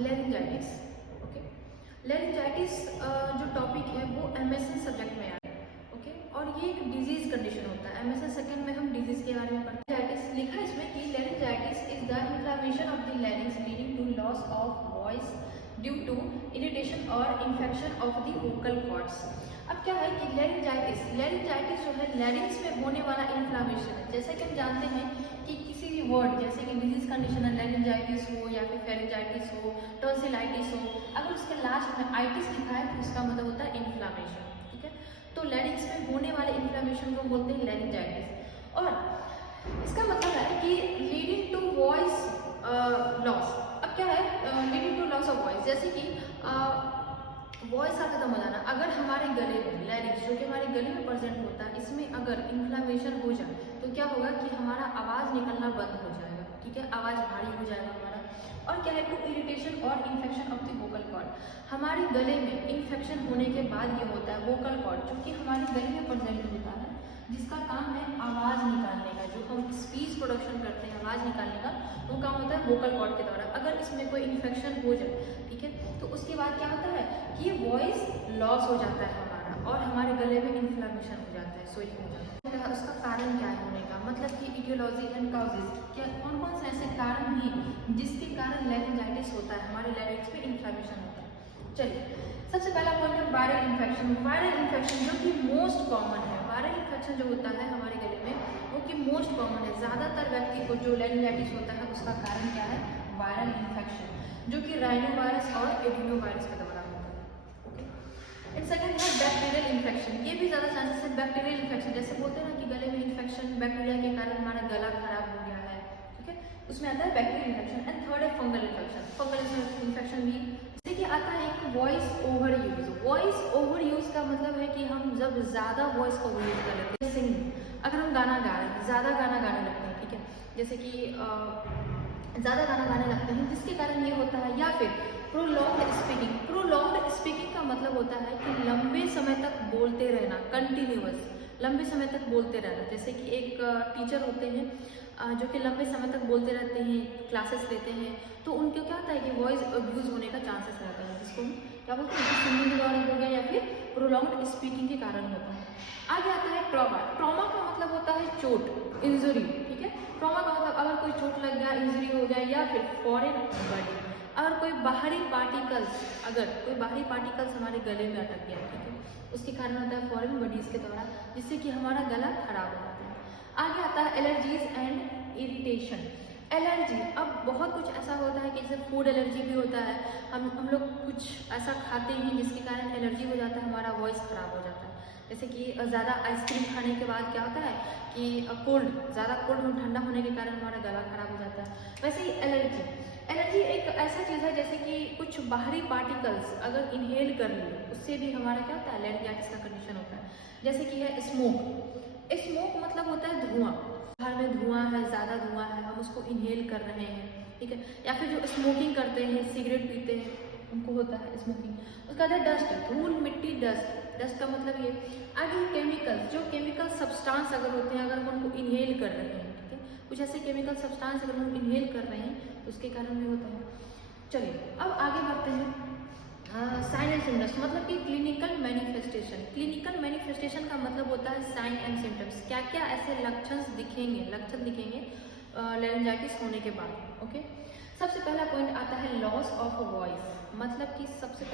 लेरिंजाइटिस। Okay, लेरिंजाइटिस जो topic है वो MSc सब्जेक्ट में आया है। ओके, और ये एक डिजीज कंडीशन होता है। MSc सेकंड में हम डिजीज के बारे में पढ़ते हैं। लेरिंजाइटिस लिखा है इसमें कि laryngitis is the inflammation of the larynx leading to loss of voice due to irritation और infection of the vocal cords. अब क्या है कि लेरिंजाइटिस जो है लैरिंक्स में होने वाला इन्फ्लामेशन है। जैसे कि हम जानते हैं कि किसी भी वर्ड जैसे कि डिजीज कंडीशन है, लेरिंजाइटिस हो या फिर फेरिंजाइटिस हो, टॉन्सिलाइटिस हो, अगर उसके लास्ट में आइटिस लिखा है तो इसका मतलब होता है इन्फ्लामेशन। ठीक है, तो लैरिंक्स में होने वाले इन्फ्लामेशन को बोलते हैं लेरिंजाइटिस। और इसका मतलब है कि लीडिंग टू वॉइस लॉस। अब क्या है leading to loss of voice, जैसे कि वॉइस का खत्म हो जाना। अगर हमारे गले में लैरिंक्स जो कि हमारे गले में प्रेजेंट होता है, इसमें अगर इन्फ्लामेशन हो जाए तो क्या होगा कि हमारा आवाज़ निकलना बंद हो जाएगा। ठीक है, आवाज़ भारी हो जाएगा हमारा। और क्या है टू इरिटेशन और infection of the vocal cord. हमारे गले में इन्फेक्शन होने के बाद ये होता है वोकल कॉर्ड जो कि हमारे गले में प्रेजेंट होता है, जिसका काम है आवाज़ निकालने का। जो हम स्पीच प्रोडक्शन करते हैं आवाज़ निकालने का, वो काम होता है वोकल कॉर्ड के द्वारा। अगर इसमें कोई इन्फेक्शन हो जाए, ठीक है, तो उसके बाद क्या होता है कि ये वॉइस लॉस हो जाता है हमारा और हमारे गले में इन्फ्लेमेशन हो जाता है, सोइंग हो जाता है। उसका कारण क्या है होने का, मतलब कि इटियोलॉजी एंड कॉजेज, क्या कौन कौन से ऐसे कारण हैं जिसके कारण लेरिंजाइटिस होता है, हमारे लैरिंक्स में इन्फ्लेमेशन होता है। चलिए, सबसे पहला पॉइंट है वायरल इन्फेक्शन। वायरल इन्फेक्शन जो कि मोस्ट कॉमन है। वायरल इन्फेक्शन जो होता है हमारे गले में वो कि मोस्ट कॉमन है। ज़्यादातर व्यक्ति को जो लेरिंजाइटिस होता है उसका कारण क्या है, वायरल इन्फेक्शन, जो कि राइनोवायरस और एडिनोवायरस के द्वारा होता है। ओके, एंड सेकंड है बैक्टीरियल इन्फेक्शन। ये भी ज़्यादा चांसेस है बैक्टीरियल इन्फेक्शन। जैसे बोलते हैं ना कि गले में इन्फेक्शन बैक्टीरिया के कारण हमारा गला खराब हो गया है। ठीक है, उसमें आता है बैक्टीरियल इन्फेक्शन। एंड थर्ड है फंगल इन्फेक्शन। फंगल इन्फेक्शन भी देखिए आता है एक voice over use. Voice over use का मतलब है कि हम जब ज़्यादा वॉइस को यूज कर लेते हैं, सिंगिंग, अगर हम गाना गा रहे हैं, ज़्यादा गाना गाने लगते हैं, ठीक है, जैसे कि ज़्यादा गाना गाने लगते हैं, जिसके कारण ये होता है। या फिर प्रोलॉन्ग्ड स्पीकिंग। प्रोलॉन्ग्ड स्पीकिंग का मतलब होता है कि लंबे समय तक बोलते रहना, कंटिन्यूअस, लंबे समय तक बोलते रहना। जैसे कि एक टीचर होते हैं जो कि लंबे समय तक बोलते रहते हैं, क्लासेस लेते हैं, तो उनके क्या होता है कि वॉइस अब्यूज होने का चांसेस रहता है, जिसको हम क्या बोलते हैं, सिंगिंग के द्वारा हो गया या फिर प्रोलॉन्ग्ड स्पीकिंग के कारण होता है। आगे आता है ट्रॉमा। ट्रॉमा का मतलब होता है चोट, इंजरी। ठीक है, ट्रॉमा का मतलब अगर कोई चोट लग गया, इंजरी हो गया, या फिर फॉरेन बॉडी, अगर कोई बाहरी पार्टिकल्स हमारे गले में अटक गया, ठीक है, उसके कारण होता है फॉरेन बॉडीज के द्वारा, जिससे कि हमारा गला खराब हो जाता है। आगे आता है एलर्जीज एंड इरिटेशन। एलर्जी, अब बहुत कुछ ऐसा होता है कि जैसे फूड एलर्जी भी होता है। हम लोग कुछ ऐसा खाते हैं जिसके कारण एलर्जी हो जाता है, हमारा वॉइस खराब हो जाता है। जैसे कि ज़्यादा आइसक्रीम खाने के बाद क्या होता है कि ज़्यादा कोल्ड ठंडा होने के कारण हमारा गला खराब हो जाता है। वैसे ही एलर्जी एक ऐसा चीज़ है जैसे कि कुछ बाहरी पार्टिकल्स अगर इनहेल कर लिए, उससे भी हमारा क्या होता है, लेरिंजाइटिस का कंडीशन होता है। जैसे कि है स्मोक मतलब होता है धुआं। घर में धुआं है, ज़्यादा धुआं है, हम उसको इनहेल कर रहे हैं, ठीक है, या फिर जो स्मोकिंग करते हैं, सिगरेट पीते हैं, उनको होता है स्मोकिंग। उसका आता है डस्ट, धूल मिट्टी, डस्ट का मतलब ये। आगे केमिकल्स, जो केमिकल सब्सटेंस अगर होते हैं, अगर हम उनको इनहेल कर रहे हैं, ठीक है, कुछ ऐसे केमिकल सब्सटेंस अगर हम इनहेल कर रहे हैं तो उसके कारण भी होता है। चलिए अब आगे बढ़ते हैं। साइन एंड सिम्टम्स मतलब कि क्लिनिकल मैनिफेस्टेशन। क्लिनिकल मैनिफेस्टेशन का मतलब होता है साइन एंड सिम्टम्स, क्या क्या ऐसे लक्षण दिखेंगे लेरिंजाइटिस होने के बाद। ओके, सबसे पहला पॉइंट आता है लॉस ऑफ वॉइस। मतलब कि सबसे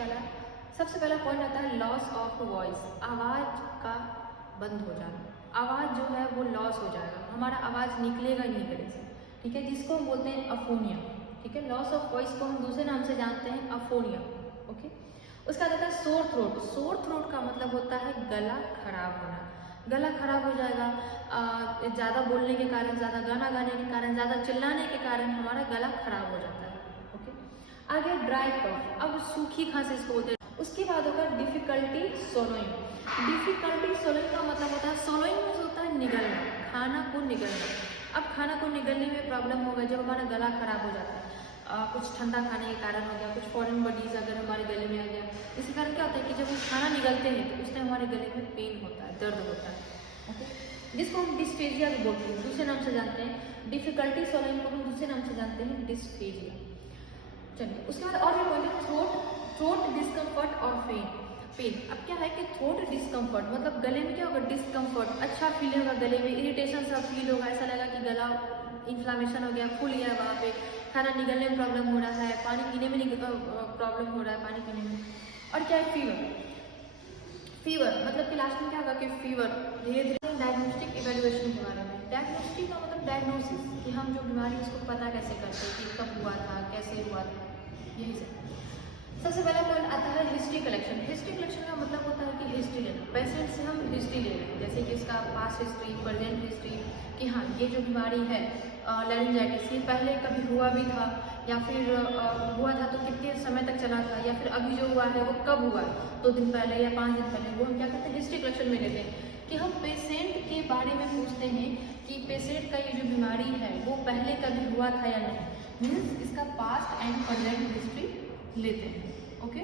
पहला पॉइंट आता है लॉस ऑफ वॉइस, आवाज़ का बंद हो जाना। आवाज़ जो है वो लॉस हो जाएगा, हमारा आवाज़ निकलेगा ही नहीं गले से, ठीक है, जिसको हम बोलते हैं अफोनिया। ठीक है, लॉस ऑफ वॉइस को हम दूसरे नाम से जानते हैं अफोनिया। ओके, उसका आता है सोर थ्रोट। सोर थ्रोट का मतलब होता है गला खराब होना। गला खराब हो जाएगा ज़्यादा बोलने के कारण, ज़्यादा गाना गाने के कारण, ज़्यादा चिल्लाने के कारण हमारा गला खराब हो जाता है। ओके, आगे ड्राई कफ, अब सूखी खांसी इसको बोलते हैं। उसके बाद होगा डिफिकल्टी सोलोइंग। डिफिकल्टी सोलोइंग का मतलब होता है, सोलोइंग होता है निगलना, खाना को निगलना। अब खाना को निगलने में प्रॉब्लम होगा जब हमारा गला खराब हो जाता है, कुछ ठंडा खाने के कारण हो गया, कुछ फॉरेन बॉडीज अगर हमारे गले में आ गया, इसी कारण क्या होता है कि जब हम खाना निगलते हैं तो उस टाइम हमारे गले में पेन होता है, दर्द होता है। ओके, जिसको हम डिस्फेजिया भी बोलते हैं, दूसरे नाम से जानते हैं। डिफिकल्टी सोलोइंग को हम दूसरे नाम से जानते हैं डिस्फेजिया। चलिए उसके बाद और भी पॉइंट है थ्रोट डिस्कम्फर्ट और पेन। अब क्या है कि थ्रोट डिस्कम्फर्ट मतलब गले में क्या होगा, डिस्कम्फर्ट, अच्छा फील होगा गले में, इरिटेशन सा फील होगा, ऐसा लगा कि गला इन्फ्लामेशन हो गया, फूल गया वहाँ पे, खाना निगलने में प्रॉब्लम हो रहा है, पानी पीने में प्रॉब्लम हो रहा है, पानी पीने में। और क्या है फीवर मतलब कि लास्ट में क्या होगा कि फीवर। धीरे धीरे डायग्नोस्टिक इवेल्युएशन के बारे में, डायग्नोस्टिक का मतलब डायग्नोसिस कि हम जो बीमारी उसको पता कैसे करते हैं कि कब हुआ था, कैसे हुआ था, यही सब। सबसे पहला पॉइंट आता है हिस्ट्री कलेक्शन। हिस्ट्री कलेक्शन का मतलब होता है कि हिस्ट्री लेना, पेशेंट से हम हिस्ट्री ले रहे हैं, जैसे कि इसका पास्ट हिस्ट्री, प्रेजेंट हिस्ट्री, कि हाँ ये जो बीमारी है लैरिंजाइटिस ये पहले कभी हुआ भी था या फिर हुआ था तो कितने समय तक चला था, या फिर अभी जो हुआ है वो कब हुआ, 2 दिन पहले या 5 दिन पहले, वो हम क्या करते हैं हिस्ट्री कलेक्शन में लेते हैं कि हम पेशेंट के बारे में पूछते हैं कि पेशेंट का ये जो बीमारी है वो पहले कभी हुआ था या नहीं, मीन्स इसका पास्ट एंड प्रेजेंट हिस्ट्री लेते हैं। ओके,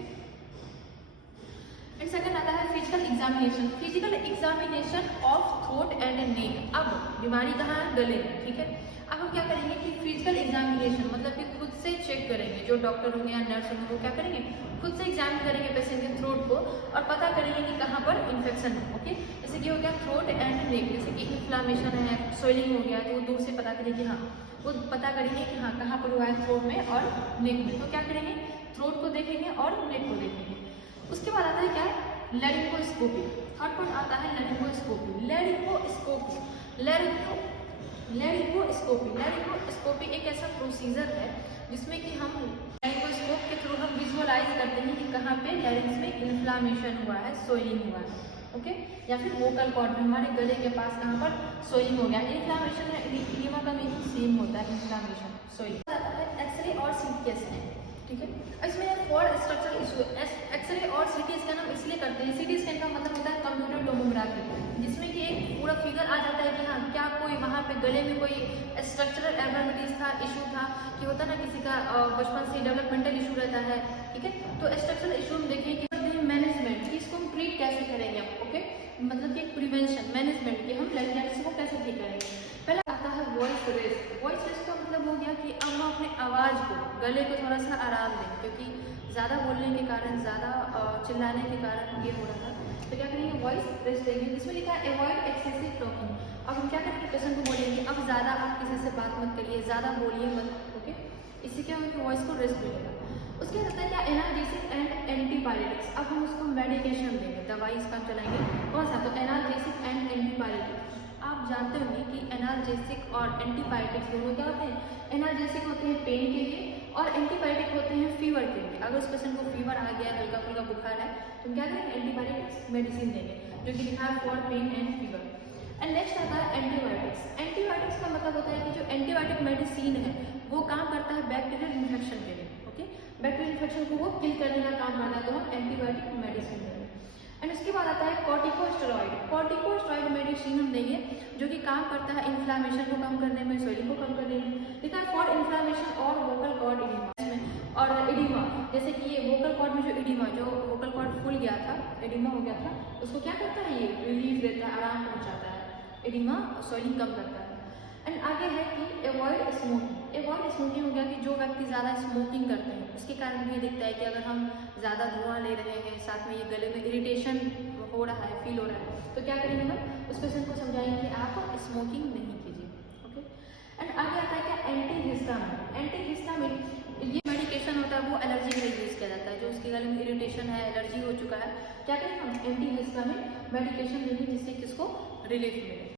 एंड सेकंड आता है physical examination. Physical examination of throat and neck. अब बीमारी कहाँ है, गले में, ठीक है। अब हम क्या करेंगे कि फिजिकल एग्जामिनेशन मतलब कि खुद से चेक करेंगे, जो डॉक्टर होंगे या नर्स होंगे वो क्या करेंगे, खुद से एग्जामिन करेंगे पेशेंट के थ्रोट को और पता करेंगे कि कहाँ पर इन्फेक्शन है। ओके, जैसे कि हो गया थ्रोट एंड नेक, जैसे कि इन्फ्लामेशन है, स्वेलिंग हो गया, तो वो दूर से पता करेंगे कि हाँ, वो पता करेंगे कि हाँ कहाँ पर हुआ है, थ्रोट में और नेक में। तो क्या करेंगे, थ्रोट को देखेंगे और नेक को देखेंगे। उसके बाद आता है क्या, लैरिंगोस्कोपी। थर्ड पॉइंट आता है लैरिंगोस्कोपी। लैरिंगोस्कोपी एक ऐसा प्रोसीजर है जिसमें कि हम लैरिंगोस्कोप के थ्रू हम विजुअलाइज करते हैं कि कहाँ पे लैरिंग्स में इन्फ्लामेशन हुआ है, सोइलिंग हुआ है, ओके, या फिर वोकल कॉर्ड में हमारे गले के पास कहाँ पर सोइलिंग हो गया। इन्फ्लामेशन है, इडिमा का मीनिंग सेम होता है, इन्फ्लामेशन, सोइलिंग। एक्सरे और सीटी स्कैन, ठीक है। इसमें फॉर स्ट्रक्चरल इशू, एक्सरे और सीटी स्कैन हम इसलिए करते हैं, सीटी स्कैन का मतलब होता है कंप्यूटर टोमोग्राफी, जिसमें कि एक पूरा फिगर आ जाता है कि हाँ क्या कोई वहाँ पे गले में कोई स्ट्रक्चरल एबनॉर्मलिटीज था, इशू था, कि होता ना किसी का बचपन से डेवलपमेंटल इशू रहता है, ठीक है। तो स्ट्रक्चरल इशू हम देखें कि मैनेजमेंट कि इसको हम ट्रीट कैसे करेंगे, ओके, मतलब कि प्रिवेंशन मैनेजमेंट कि हम लैरिंजाइटिस को कैसे ठीक करेंगे। पहला आता है वॉइस रेस्ट। वॉइस रेस्ट का मतलब हो गया कि अब हम अपने आवाज़ को, गले को थोड़ा सा आराम दें, क्योंकि ज़्यादा बोलने के कारण, ज़्यादा चिल्लाने के कारण ये हो रहा था। तो क्या करेंगे, वॉइस रेस्ट देंगे। इसमें लिखा है अवॉइड एक्सेसिव टॉकिंग। अब हम क्या करेंगे, पेशेंट को बोलेंगे अब ज़्यादा आप किसी से बात मत करिए, ज़्यादा बोलिए मत, ओके। इससे क्या होगा कि वॉइस को रेस्ट मिलेगा। उसके बाद आता है क्या, एनाल्जेसिक एंड एंटीपायरेटिक्स। अब हम उसको मेडिकेशन देंगे, दवाई इसका हम चलाएंगे, कौन सा, तो एनाल्जेसिक एंड एंटीपायरेटिक्स। आप जानते होंगे कि एनाल्जेसिक और एंटीबायोटिक्स दोनों क्या होते हैं, एनाल्जेसिक होते हैं पेन के लिए और एंटीबायोटिक होते हैं फीवर के लिए। अगर उस पेशेंट को फीवर आ गया, हल्का फुल्का बुखार है, तो क्या करेंगे, एंटीबायोटिक्स मेडिसिन देंगे, जो कि लिखा है for pain and fever. And next आता है एंटीबायोटिक्स। एंटीबायोटिक्स का मतलब होता है कि जो एंटीबायोटिक मेडिसिन है वो काम करता है बैक्टीरियल इन्फेक्शन के लिए, ओके, बैक्टीरियल इन्फेक्शन को वो किल करने का काम करता है, तो हम एंटीबायोटिक मेडिसिन देंगे। एंड उसके बाद आता है कॉर्टिकोस्टेरॉइड। कॉर्टिकोस्टेरॉइड मेडिसिन हम देंगे जो कि काम करता है इन्फ्लामेशन को कम करने में, स्वेलिंग को कम करने में, लिखा है फॉर इन्फ्लामेशन और वोकल कॉर्ड इडिमा। और इडिमा जैसे कि ये वोकल कॉर्ड में जो इडिमा, जो वोकल कॉर्ड फूल गया था, एडिमा हो गया था, उसको क्या करता है, ये रिलीफ देता है, आराम पहुँचाता है, एडिमा स्वेलिंग कम करता है। एंड आगे है कि अवॉइड स्मोकिंग। अवॉइड स्मोकिंग हो गया कि जो व्यक्ति ज़्यादा स्मोकिंग करते हैं उसके कारण भी ये दिखता है कि अगर हम ज़्यादा धुआं ले रहे हैं, साथ में ये गले में इरिटेशन हो रहा है, फील हो रहा है, तो क्या करेंगे हम उस पेशेंट को समझाएंगे कि आप स्मोकिंग नहीं कीजिए, ओके। एंड आगे आता है क्या, एंटीहिस्टामिन। एंटीहिस्टामिन ये मेडिकेशन होता है, वो एलर्जी के लिए यूज़ किया जाता है, जो उसके गले में इरिटेशन है, एलर्जी हो चुका है, क्या करेंगे हम एंटीहिस्टामिन मेडिकेशन देंगे जिससे कि उसको रिलीफ मिले।